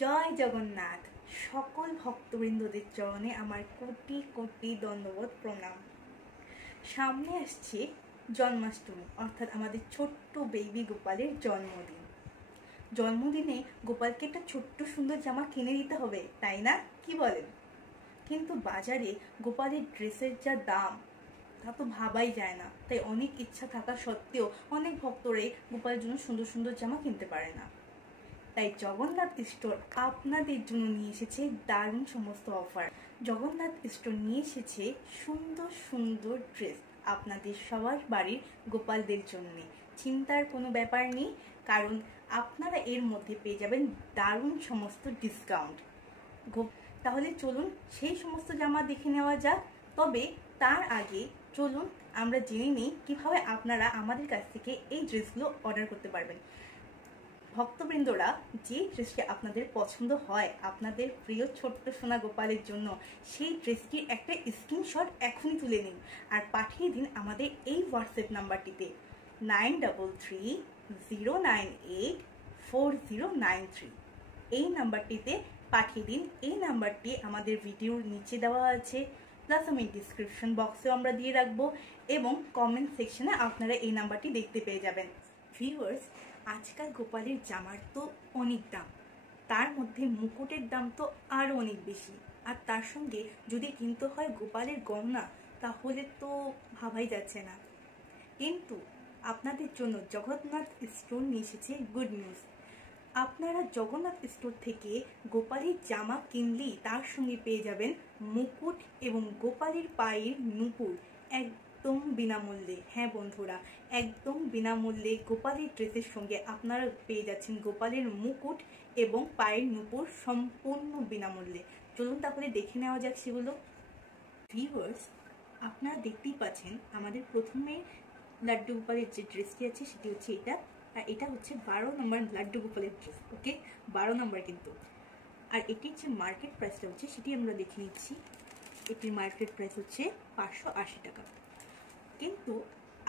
জয় জগন্নাথ। সকল ভক্তবৃন্দদের চরণে আমার কোটি কোটি দণ্ডবোধ প্রণাম। সামনে আসছে জন্মাষ্টমী, অর্থাৎ আমাদের ছোট্ট বেবি গোপালের জন্মদিন। জন্মদিনে গোপালকে একটা ছোট্ট সুন্দর জামা কিনে দিতে হবে, তাই না? কি বলেন? কিন্তু বাজারে গোপালের ড্রেসের যা দাম তা তো ভাবাই যায় না। তাই অনেক ইচ্ছা থাকা সত্ত্বেও অনেক ভক্তরাই গোপালের জন্য সুন্দর সুন্দর জামা কিনতে পারে না। তাই জগন্নাথ স্টোর আপনাদের জন্য নিয়ে এসেছে দারুণ সমস্ত অফার। জগন্নাথ স্টোর নিয়ে এসেছে সুন্দর সুন্দর ড্রেস আপনাদের সবার বাড়ির গোপালদের জন্য। চিন্তার কোনো ব্যাপার নেই, কারণ আপনারা এর মধ্যে পেয়ে যাবেন দারুণ সমস্ত ডিসকাউন্ট। তাহলে চলুন সেই সমস্ত জামা দেখে নেওয়া যাক। তবে তার আগে চলুন আমরা জেনে নিই কিভাবে আপনারা আমাদের কাছ থেকে এই ড্রেসগুলো অর্ডার করতে পারবেন। ভক্তবৃন্দরা, যে ড্রেসটি আপনাদের পছন্দ হয় আপনাদের প্রিয় ছোট্ট সোনা গোপালের জন্য, সেই ড্রেসটির একটা স্ক্রিনশট এখনই তুলে নিন আর পাঠিয়ে দিন আমাদের এই হোয়াটসঅ্যাপ নাম্বারটিতে 9333098409 এই নাম্বারটিতে পাঠিয়ে দিন। এই নাম্বারটি আমাদের ভিডিওর নিচে দেওয়া আছে, প্লাস আমি ডিসক্রিপশন বক্সেও আমরা দিয়ে রাখবো এবং কমেন্ট সেকশনে আপনারা এই নাম্বারটি দেখতে পেয়ে যাবেন। ভিউয়ার্স, আজকাল গোপালের জামার তো অনেক দাম, তার মধ্যে মুকুটের দাম তো আরও অনেক বেশি। আর তার সঙ্গে যদি কিনতে হয় গোপালের গহনা, তাহলে তো ভাবাই যাচ্ছে না। কিন্তু আপনাদের জন্য জগন্নাথ স্টোর নিয়ে এসেছে গুড নিউজ। আপনারা জগন্নাথ স্টোর থেকে গোপালের জামা কিনলেই তার সঙ্গে পেয়ে যাবেন মুকুট এবং গোপালের পায়ের নুপুর একদম বিনামূল্যে। হ্যাঁ বন্ধুরা, একদম বিনামূল্যে গোপালের ড্রেসের সঙ্গে আপনারা পেয়ে যাচ্ছেন গোপালের মুকুট এবং পায়ের নুপুর সম্পূর্ণ বিনামূল্যে। চলুন তাহলে দেখে নেওয়া যাক সেগুলো। ভিউয়ার্স, আপনারা দেখতেই পাচ্ছেন আমাদের প্রথমে লাড্ডু গোপালের যে ড্রেসটি আছে সেটি হচ্ছে এটা, আর এটা হচ্ছে 12 নম্বর লাড্ডু গোপালের ড্রেস। ওকে, 12 নম্বর কিন্তু। আর এটির যে মার্কেট প্রাইসটা হচ্ছে সেটি আমরা দেখে নিচ্ছি। এটির মার্কেট প্রাইস হচ্ছে 580 টাকা। কিন্তু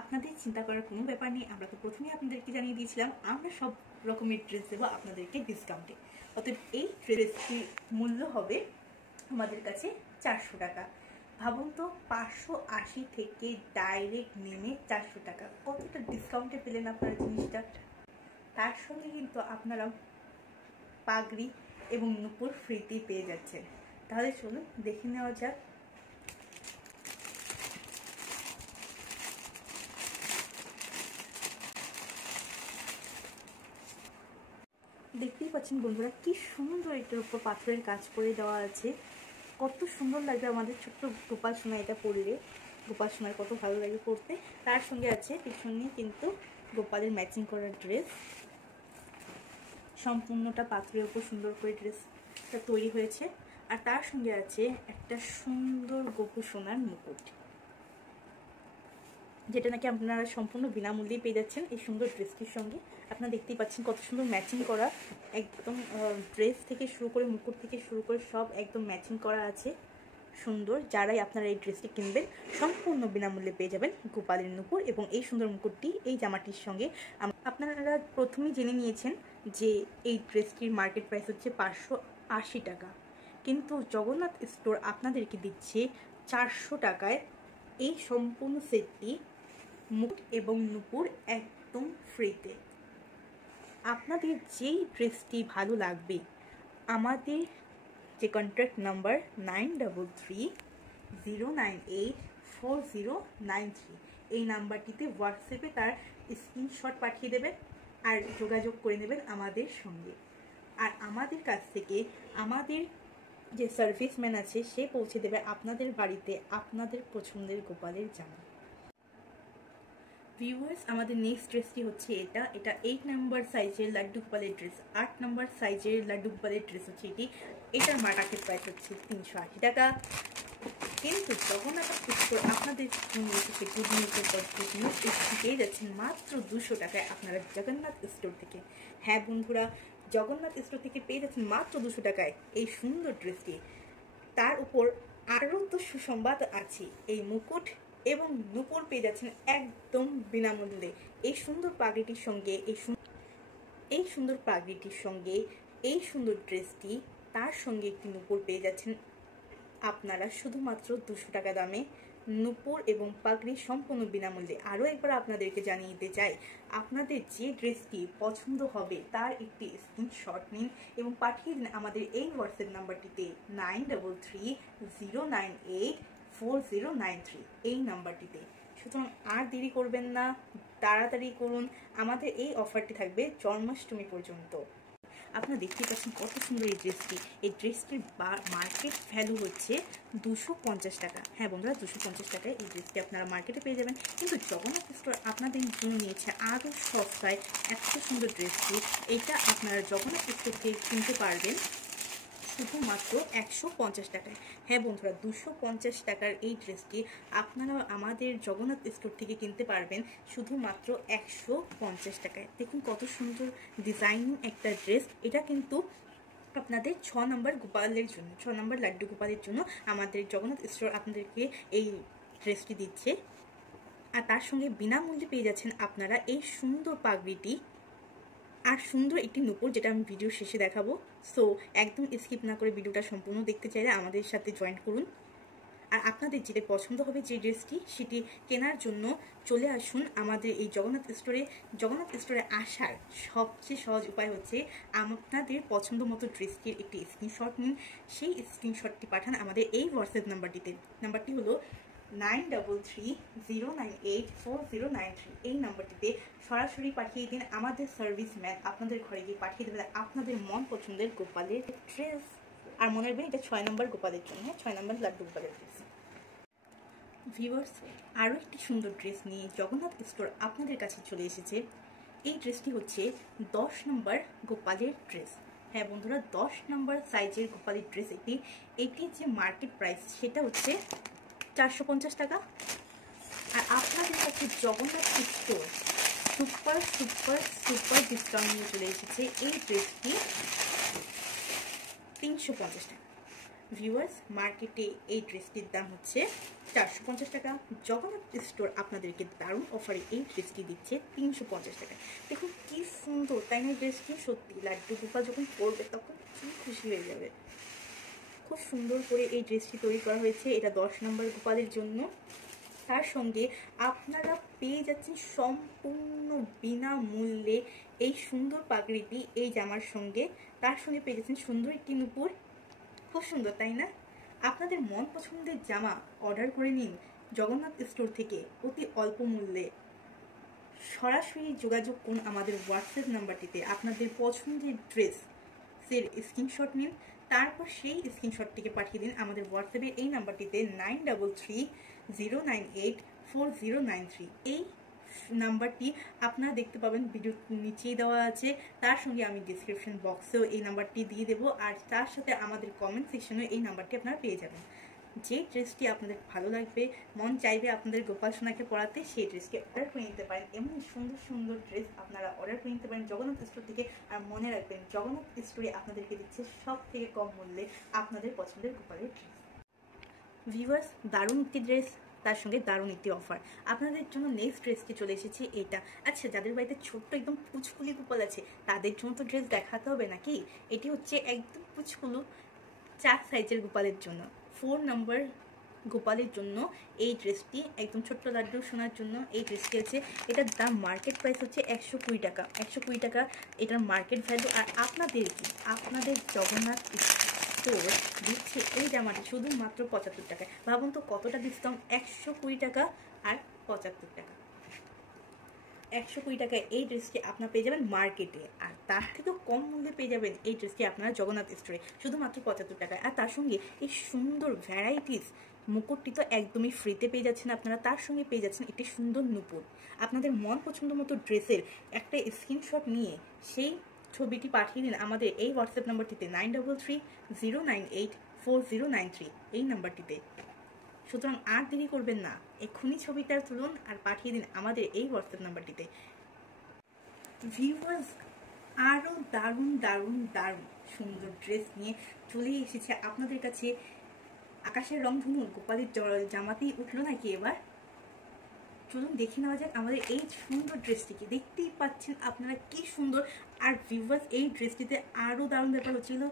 আপনাদের চিন্তা করার কোনো ব্যাপার নেই, আমরা তো প্রথমেই আপনাদেরকে জানিয়ে দিয়েছিলাম আমরা সব রকমের ড্রেস দেবো আপনাদেরকে ডিসকাউন্টে। অতএব এই ড্রেসটির মূল্য হবে আমাদের কাছে 400 টাকা। ভাবুন তো, 580 থেকে ডাইরেক্ট নেমে 400 টাকা, কতটা ডিসকাউন্টে পেলেন আপনারা জিনিসটা। তার সঙ্গে কিন্তু আপনারা পাগড়ি এবং নুপুর ফ্রিতেই পেয়ে যাচ্ছেন। তাহলে চলুন দেখে নেওয়া যাক। দেখতেই পাচ্ছেন বন্ধুরা, কি সুন্দর এটার উপর পাথরের কাজ করে দেওয়া আছে। কত সুন্দর লাগবে আমাদের ছোট্ট গোপাল সোনা এটা পরলে। গোপাল সোনার কত ভালো লাগে পরতে। তার সঙ্গে আছে পিছনে কিন্তু গোপালের ম্যাচিং করা ড্রেস, সম্পূর্ণটা পাথরের উপর সুন্দর করে ড্রেসটা তৈরি হয়েছে। আর তার সঙ্গে আছে একটা সুন্দর গোপু সোনার মুকুট, যেটা নাকি আপনারা সম্পূর্ণ বিনামূল্যেই পেয়ে যাচ্ছেন এই সুন্দর ড্রেসটির সঙ্গে। আপনারা দেখতেই পাচ্ছেন কত সুন্দর ম্যাচিং করা, একদম ড্রেস থেকে শুরু করে মুকুট থেকে শুরু করে সব একদম ম্যাচিং করা আছে সুন্দর। যারাই আপনারা এই ড্রেসটি কিনবেন সম্পূর্ণ বিনামূল্যে পেয়ে যাবেন গোপালের নুপুর এবং এই সুন্দর মুকুটটি এই জামাটির সঙ্গে। আপনারা প্রথমেই জেনে নিয়েছেন যে এই ড্রেসটির মার্কেট প্রাইস হচ্ছে 580 টাকা, কিন্তু জগন্নাথ স্টোর আপনাদেরকে দিচ্ছে 400 টাকায় এই সম্পূর্ণ সেটটি, মুকুট এবং নুপুর একদম ফ্রিতে। আপনাদের যেই ড্রেসটি ভালো লাগবে আমাদের যে কন্ট্যাক্ট নাম্বার 9330984093 এই নাম্বারটিতে হোয়াটসঅ্যাপে তার স্ক্রিনশট পাঠিয়ে দেবেন আর যোগাযোগ করে নেবেন আমাদের সঙ্গে। আর আমাদের কাছ থেকে আমাদের যে সার্ভিসম্যান আছে সে পৌঁছে দেবে আপনাদের বাড়িতে আপনাদের পছন্দের গোপালের জামা। ভিউয়ার্স, আমাদের নেক্সট ড্রেসটি হচ্ছে এটা 8 নম্বর সাইজের লাড্ডু গোপালের ড্রেস। 8 নম্বর সাইজের লাড্ডু গোপালের ড্রেস হচ্ছে এটার মার্কেট প্রাইস হচ্ছে 380 টাকা। কিন্তু জগন্নাথ স্টোর আপনাদের গুড নিউজের পর গুড নিউজ পেয়ে যাচ্ছেন মাত্র 200 টাকায় আপনারা জগন্নাথ স্টোর থেকে। হ্যাঁ বন্ধুরা, জগন্নাথ স্টোর থেকে পেয়ে যাচ্ছেন মাত্র 200 টাকায় এই সুন্দর ড্রেসটি। তার উপর আরও তো সুসংবাদ আছে, এই মুকুট এবং নুপুর পেয়ে যাচ্ছেন একদম বিনামূল্যে। এই সুন্দর পাগড়িটির সঙ্গে এই সুন্দর পাগড়িটির সঙ্গে এই সুন্দর ড্রেসটি তার সঙ্গে একটি নুপুর পেয়ে যাচ্ছেন আপনারা শুধুমাত্র 200 টাকা দামে। নুপুর এবং পাগড়ি সম্পূর্ণ বিনামূল্যে। আরও একবার আপনাদেরকে জানিয়ে দিতে চাই, আপনাদের যে ড্রেসটি পছন্দ হবে তার একটি স্ক্রিনশট নিন এবং পাঠিয়ে দিন আমাদের এই হোয়াটসঅ্যাপ নাম্বারটিতে 9330984093 এই নাম্বারটিতে। সুতরাং আর দেরি করবেন না, তাড়াতাড়ি করুন। আমাদের এই অফারটি থাকবে জন্মাষ্টমী পর্যন্ত। আপনারা দেখতে পাচ্ছেন কত সুন্দর এই ড্রেসটি। এই ড্রেসটির মার্কেট ভ্যালু হচ্ছে 250 টাকা। হ্যাঁ বন্ধুরা, 250 টাকায় এই ড্রেসটি আপনারা মার্কেটে পেয়ে যাবেন, কিন্তু জগন্নাথ স্টোর আপনাদের জন্য নিয়েছে আরও সস্তায় এত সুন্দর ড্রেসটি। এটা আপনারা জগন্নাথ স্টোর থেকে কিনতে পারবেন শুধুমাত্র 150 টাকায়। হ্যাঁ বন্ধুরা, 250 টাকার এই ড্রেসটি আপনারা আমাদের জগন্নাথ স্টোর থেকে কিনতে পারবেন শুধুমাত্র 150 টাকায়। দেখুন কত সুন্দর ডিজাইনিং একটা ড্রেস। এটা কিন্তু আপনাদের 6 নম্বর গোপালের জন্য, 6 নম্বর লাড্ডু গোপালের জন্য আমাদের জগন্নাথ স্টোর আপনাদেরকে এই ড্রেসটি দিচ্ছে। আর তার সঙ্গে বিনামূল্যে পেয়ে যাচ্ছেন আপনারা এই সুন্দর পাগড়িটি আর সুন্দর একটি নুপুর, যেটা আমি ভিডিও শেষে দেখাবো। সো একদম স্কিপ না করে ভিডিওটা সম্পূর্ণ দেখতে চাইলে আমাদের সাথে জয়েন করুন। আর আপনাদের যেটা পছন্দ হবে যে ড্রেসটি, সেটি কেনার জন্য চলে আসুন আমাদের এই জগন্নাথ স্টোরে। জগন্নাথ স্টোরে আসার সবচেয়ে সহজ উপায় হচ্ছে আপনাদের পছন্দ মতো ড্রেসটির একটি স্ক্রিনশট নিন, সেই স্ক্রিনশটটি পাঠান আমাদের এই হোয়াটসঅ্যাপ নাম্বারটিতে। নাম্বারটি হলো 9330984093 এই নাম্বারটিতে সরাসরি পাঠিয়ে দিন। আমাদের সার্ভিসম্যান আপনাদের ঘরে গিয়ে পাঠিয়ে দেবে আপনাদের মন পছন্দের গোপালের ড্রেস। আর মনে রাখবেন এটা 6 নম্বর গোপালের জন্য, 6 নম্বর লাড্ডু গোপালের ড্রেস। ভিউয়ার্স, আরও একটি সুন্দর ড্রেস নিয়ে জগন্নাথ স্টোর আপনাদের কাছে চলে এসেছে। এই ড্রেসটি হচ্ছে 10 নম্বর গোপালের ড্রেস। হ্যাঁ বন্ধুরা, 10 নম্বর সাইজের গোপালের ড্রেস এটি যে মার্কেট প্রাইস সেটা হচ্ছে 450 টাকা। আর আপনাদের কাছে Jagannath store super super super discount নিয়ে চলে এসেছে এই ড্রেসটি 350 টাকা। ভিউয়ার্স, মার্কেটে এই ড্রেসটির দাম হচ্ছে 450 টাকা। জগন্নাথ স্টোর আপনাদেরকে দারুণ অফারে এই ড্রেসটি দিচ্ছে 350 টাকা। দেখুন কি সুন্দর, তাই না? ড্রেসটি সত্যি লাড্ডু গোপাল যখন পরবে তখন কি খুশি হয়ে যাবে। খুব সুন্দর করে এই ড্রেসটি তৈরি করা হয়েছে, এটা 10 নম্বর গোপালের জন্য। তার সঙ্গে আপনারা পেয়ে যাচ্ছেন সম্পূর্ণ বিনামূল্যে এই সুন্দর পাগড়িটি এই জামার সঙ্গে। তার সঙ্গে পেয়ে যাচ্ছেন সুন্দর একটি নুপুর। খুব সুন্দর, তাই না? আপনাদের মন পছন্দের জামা অর্ডার করে নিন জগন্নাথ স্টোর থেকে অতি অল্প মূল্যে। সরাসরি যোগাযোগ করুন আমাদের হোয়াটসঅ্যাপ নাম্বারটিতে। আপনাদের পছন্দের ড্রেসের স্ক্রিনশট নিন, তারপর সেই স্ক্রিনশটটিকে পাঠিয়ে দিন আমাদের হোয়াটসঅ্যাপে এই নাম্বারটিতে 9330984093। এই নাম্বারটি আপনারা দেখতে পাবেন ভিডিও নিচেই দেওয়া আছে। তার সঙ্গে আমি ডিসক্রিপশন বক্সেও এই নাম্বারটি দিয়ে দেবো, আর তার সাথে আমাদের কমেন্ট সেকশনেও এই নাম্বারটি আপনারা পেয়ে যাবেন। যে ড্রেসটি আপনাদের ভালো লাগবে, মন চাইবে আপনাদের গোপাল সোনাকে পরাতে, সেই ড্রেসটি অর্ডার করে নিতে পারেন। এমন সুন্দর সুন্দর ড্রেস আপনারা অর্ডার করে নিতে পারেন জগন্নাথ স্টোর থেকে। আর মনে রাখবেন, জগন্নাথ স্টোরে আপনাদেরকে দিচ্ছে সব থেকে কম মূল্যে আপনাদের পছন্দের গোপালের ড্রেস। ভিউয়ার্স, দারুণ একটি ড্রেস, তার সঙ্গে দারুণ একটি অফার আপনাদের জন্য। নেক্সট ড্রেসটি চলে এসেছে এটা। আচ্ছা, যাদের বাড়িতে ছোট্ট একদম পুচকুলি গোপাল আছে তাদের জন্য তো ড্রেস দেখাতে হবে নাকি? এটি হচ্ছে একদম পুচকুলু 4 সাইজের গোপালের জন্য, 4 নম্বর গোপালের জন্য এই ড্রেসটি। একদম ছোট্ট লাড্ডু শোনার জন্য এই ড্রেসটি আছে। এটার দাম মার্কেট প্রাইস হচ্ছে 120 টাকা। 120 টাকা এটার মার্কেট ভ্যালু। আর আপনাদের জগন্নাথ স্টোর দিচ্ছে এই জামাটি শুধুমাত্র 75 টাকায়। ভাবুন তো কতটা ডিসকাউন্ট! 120 টাকা আর 75 টাকা। 120 টাকায় এই ড্রেসটি আপনারা পেয়ে যাবেন মার্কেটে, আর তার থেকেও কম মূল্যে পেয়ে যাবেন এই ড্রেসটি আপনারা জগন্নাথ স্টোরে শুধুমাত্র 75 টাকায়। আর তার সঙ্গে এই সুন্দর ভ্যারাইটিস মুকুটটি তো একদমই ফ্রিতে পেয়ে যাচ্ছেন আপনারা। তার সঙ্গে পেয়ে যাচ্ছেন একটি সুন্দর নুপুর। আপনাদের মন পছন্দ মতো ড্রেসের একটা স্ক্রিনশট নিয়ে সেই ছবিটি পাঠিয়ে দিন আমাদের এই হোয়াটসঅ্যাপ নাম্বারটিতে 9330984093 এই নাম্বারটিতে। সুতরাং আর দেরি করবেন না, এক্ষুনি ছবিটা তুলুন আর পাঠিয়ে দিন আমাদের এই হোয়াটসঅ্যাপ নাম্বারটিতে। ভিউয়ার্স, আরও দারুণ দারুণ দারুণ সুন্দর ড্রেস নিয়ে চলে এসেছে আপনাদের কাছে। আকাশের রংধনু গোপালের জামাতেই উঠলো নাকি এবার? চলুন দেখে নেওয়া যাক আমাদের এই সুন্দর ড্রেসটিকে। দেখতেই পাচ্ছেন আপনারা কি সুন্দর। আর ভিউয়ার্স, এই ড্রেসটিতে আরও দারুণ ব্যাপার হচ্ছিল,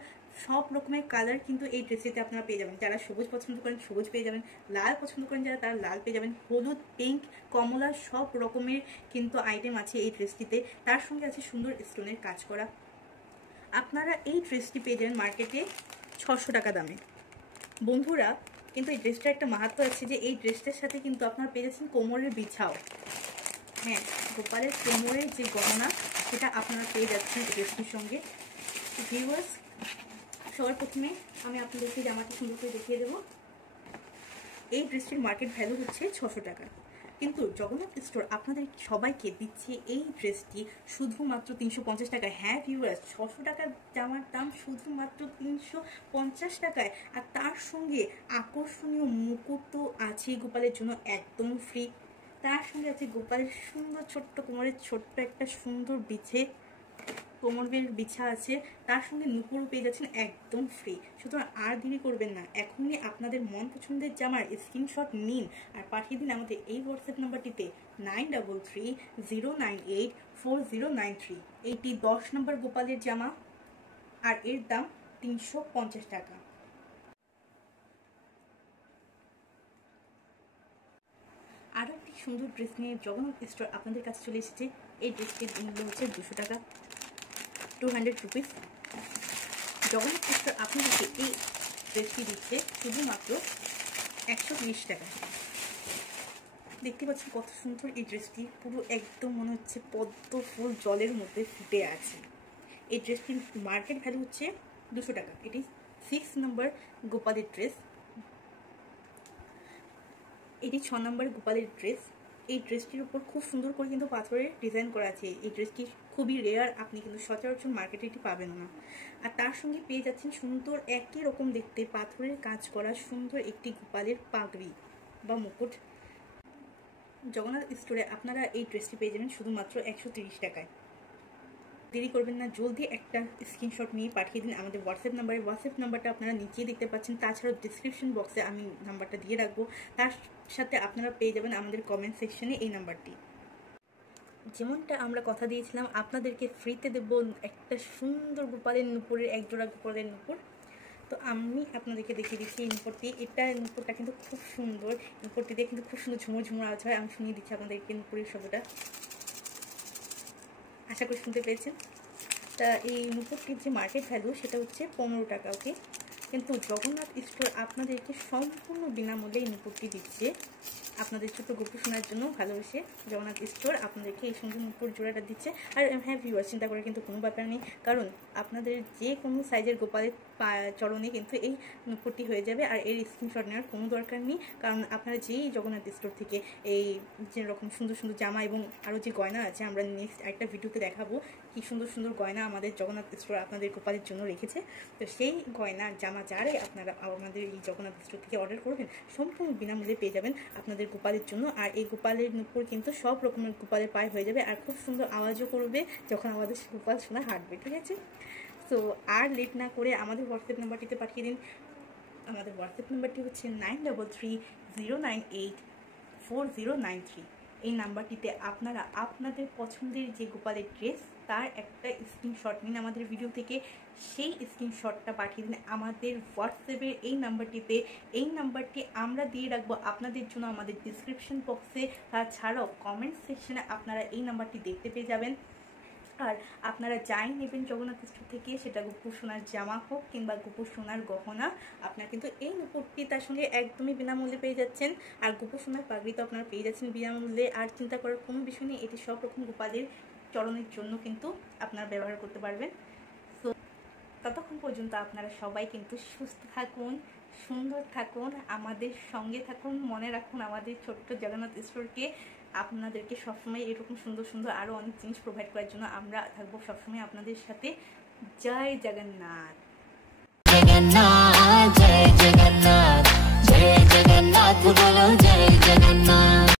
সব রকমের কালার কিন্তু এই ড্রেসটিতে আপনারা পেয়ে যাবেন। যারা সবুজ পছন্দ করেন সবুজ পেয়ে যাবেন, লাল পছন্দ করেন যারা তারা লাল পেয়ে যাবেন, হলুদ, পিঙ্ক, কমলা সব রকমের কিন্তু আইটেম আছে এই ড্রেসটিতে। তার সঙ্গে আছে সুন্দর স্টোনের কাজ করা। আপনারা এই ড্রেসটি পেয়ে যাবেন মার্কেটে 600 টাকা দামে। বন্ধুরা, কিন্তু এই ড্রেসটার একটা মাহাত্ম আছে যে এই ড্রেসটার সাথে কিন্তু আপনারা পেয়ে যাচ্ছেন কোমরের বিছাও। হ্যাঁ, গোপালের কোমরের যে গহনা সেটা আপনারা পেয়ে যাচ্ছেন এই ড্রেসটির সঙ্গে। ভিউয়ার্স, সবার প্রথমে আমি আপনাদেরকে জামাটি সুন্দর করে দেখিয়ে দেবো। এই ড্রেসটির মার্কেট ভ্যালু হচ্ছে 600 টাকা, কিন্তু জগন্নাথ স্টোর আপনাদের সবাইকে দিচ্ছে এই ড্রেসটি শুধুমাত্র 350 টাকায়। হ্যাঁ ভিউয়ার্স, 600 টাকার জামার দাম শুধুমাত্র 350 টাকায়। আর তার সঙ্গে আকর্ষণীয় মুকুট তো আছে গোপালের জন্য একদম ফ্রি। তার সঙ্গে আছে গোপালের সুন্দর ছোট্ট কোমরের ছোট্ট একটা সুন্দর কোমরের বিছা আছে। তার সঙ্গে নুপুরও পেয়ে যাচ্ছেন একদম ফ্রি। সুতরাং আর দেরি করবেন না, এখনই আপনাদের মন পছন্দের জামার স্ক্রিনশট নিন আর পাঠিয়ে দিন আমাদের এই হোয়াটসঅ্যাপ নাম্বারটিতে 9330984093। এইটি 10 নম্বর গোপালের জামা আর এর দাম 350 টাকা। আরও একটি সুন্দর ড্রেস নিয়ে জগন্নাথ স্টোর আপনাদের কাছে চলে এসেছে। এই ড্রেসটির মূল্য হচ্ছে 200 টাকা, 200 রুপিস। জগন্নাথ স্টোর আপনাদেরকে এই ড্রেসটি দিচ্ছে শুধুমাত্র 120 টাকা। দেখতে পাচ্ছেন কত সুন্দর এই ড্রেসটি, পুরো একদম মনে হচ্ছে পদ্ম ফুল জলের মধ্যে ফুটে আছে। এই ড্রেসটির মার্কেট ভ্যালু হচ্ছে 200 টাকা। এটি 6 নম্বর গোপালের ড্রেস। এটি 6 নম্বর গোপালের ড্রেস। এই ড্রেসটির উপর খুব সুন্দর করে কিন্তু পাথরের ডিজাইন করা আছে। এই ড্রেসটি খুবই রেয়ার, আপনি কিন্তু সচরাচর মার্কেটে এটি পাবেন না। আর তার সঙ্গে পেয়ে যাচ্ছেন সুন্দর একই রকম দেখতে পাথরের কাজ করা সুন্দর একটি গোপালের পাগড়ি বা মুকুট। জগন্নাথ স্টোরে আপনারা এই ড্রেসটি পেয়ে যাবেন শুধুমাত্র 130 টাকায়। দেরি করবেন না, জলদি একটা স্ক্রিনশট নিয়ে পাঠিয়ে দিন আমাদের হোয়াটসঅ্যাপ নাম্বারে। হোয়াটসঅ্যাপ নাম্বারটা আপনারা নিচেই দেখতে পাচ্ছেন, তাছাড়াও ডিসক্রিপশন বক্সে আমি নাম্বারটা দিয়ে রাখবো। তার সাথে আপনারা পেয়ে যাবেন আমাদের কমেন্ট সেকশনে এই নাম্বারটি। যেমনটা আমরা কথা দিয়েছিলাম আপনাদেরকে ফ্রিতে দেবো একটা সুন্দর গোপালের নুপুরের একজোড়া গোপালের নুপুর। তো আমি আপনাদেরকে দেখিয়ে দিচ্ছি এই নুপুরটি। নুপুরটা কিন্তু খুব সুন্দর, নুপুরটি দিয়ে কিন্তু খুব সুন্দর ঝুমুর ঝুমুর আওয়াজ হয়। আমি শুনিয়ে দিচ্ছি আপনাদেরকে নুপুরের শব্দটা, আশা করি শুনতে পেয়েছেন। তা এই নুপুরটির যে মার্কেট ভ্যালু সেটা হচ্ছে 15 টাকা। ওকে, কিন্তু জগন্নাথ স্টোর আপনাদেরকে সম্পূর্ণ বিনামূল্যে এই নুপুরটি দিচ্ছে আপনাদের ছোটো গল্প শোনার জন্য। ভালোবেসে জগন্নাথ স্টোর আপনাদেরকে এই সুন্দর নুপুর জোড়াটা দিচ্ছে। আর হ্যাঁ ভিউয়ার, চিন্তা করে কিন্তু কোনো ব্যাপার নেই, কারণ আপনাদের যে কোনো সাইজের গোপালের চরণে কিন্তু এই নুপুরটি হয়ে যাবে। আর এর স্ক্রিনশট নেওয়ার কোনো দরকার নেই, কারণ আপনারা যেই জগন্নাথ স্টোর থেকে এই যেরকম সুন্দর সুন্দর জামা এবং আরও যে গয়না আছে, আমরা নেক্সট একটা ভিডিওতে দেখাবো কি সুন্দর সুন্দর গয়না আমাদের জগন্নাথ স্টোর আপনাদের গোপালের জন্য রেখেছে। তো সেই গয়না জামা যারাই আপনারা আমাদের এই জগন্নাথ স্টোর থেকে অর্ডার করবেন সম্পূর্ণ বিনামূল্যে পেয়ে যাবেন আপনাদের গোপালের জন্য। আর এই গোপালের নুপুর কিন্তু সব রকমের গোপালের পায়ে হয়ে যাবে আর খুব সুন্দর আওয়াজও করবে যখন আমাদের গোপাল সোনা হাঁটবে। ঠিক আছে, তো আর লেট না করে আমাদের হোয়াটসঅ্যাপ নাম্বারটিতে পাঠিয়ে দিন। আমাদের হোয়াটসঅ্যাপ নাম্বারটি হচ্ছে 9330984093। এই নাম্বারটিতে আপনারা আপনাদের পছন্দের যে গোপালের ড্রেস তার একটা স্ক্রিনশট নিন আমাদের ভিডিও থেকে, সেই স্ক্রিনশটটা পাঠিয়ে দিন আমাদের হোয়াটসঅ্যাপের এই নাম্বারটিতে। এই নাম্বারটি আমরা দিয়ে রাখবো আপনাদের জন্য আমাদের ডিসক্রিপশন বক্সে, তাছাড়াও কমেন্ট সেকশনে আপনারা এই নাম্বারটি দেখতে পেয়ে যাবেন। আর আপনারা যাই নেবেন জগন্নাথ স্টোর থেকে, সেটা গোপুর সোনার জামা হোক কিংবা গোপুর সোনার গহনা, আপনারা কিন্তু এই নুপুরটি তার সঙ্গে একদমই বিনামূল্যে পেয়ে যাচ্ছেন। আর গোপুর সোনার পাগড়ি তো আপনারা পেয়ে যাচ্ছেন বিনামূল্যে। আর চিন্তা করার কোনো বিষয় নেই, এটি সব রকম গোপালের চরণের জন্য কিন্তু আপনারা ব্যবহার করতে পারবেন। তো ততক্ষণ পর্যন্ত আপনারা সবাই কিন্তু সুস্থ থাকুন, সুন্দর থাকুন, আমাদের সঙ্গে থাকুন, মনে রাখুন আমাদের ছোট্ট জগন্নাথ স্টোরকে। আপনাদেরকে সবসময় এরকম সুন্দর সুন্দর আরও অনেক জিনিস প্রোভাইড করার জন্য আমরা থাকবো সবসময় আপনাদের সাথে। জয় জগন্নাথ। জয় জগন্নাথ, জয় জগন্নাথ, বলো জয় জগন্নাথ।